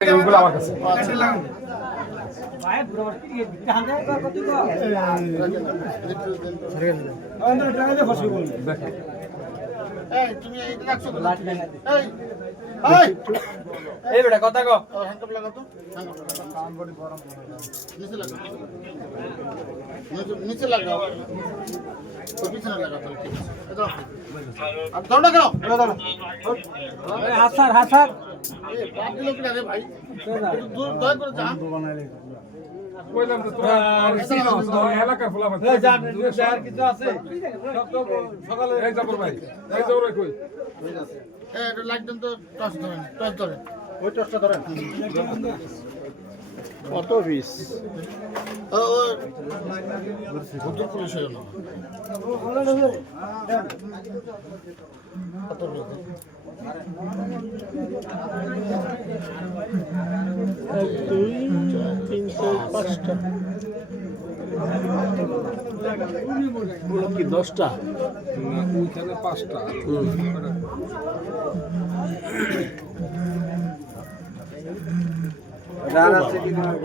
ওইগুলো আমার কাছে। এই তুমি এইটা রাখছো কোথায়? এই এই। এই বেটা কথা কো হ্যান্ডকাপ লাগা তো। লাগা নিচে লাগা নিচে- নিচে লাগাও। তো পিছনে লাগা তাহলে ঠিক আছে। আর কেন? ধরেন কত বিশ ও ও ভুতুর পুলিশ হয়ে গেল। কত বিশ দুই তিন চার পাঁচটা। কি দশটা? ওইখানে পাঁচটা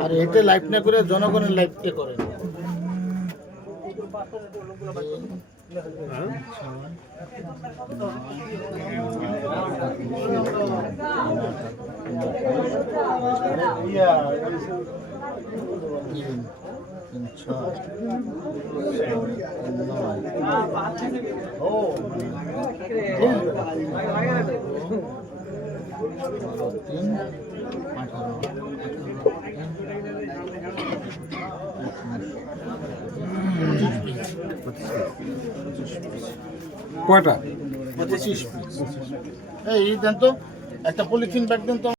আর এটা লাইফ না করে জনগণের লাইফকে করে? তিন, আঠারো, কয়টা? এই দেন তো একটা পলিথিন ব্যাগ দেন তো।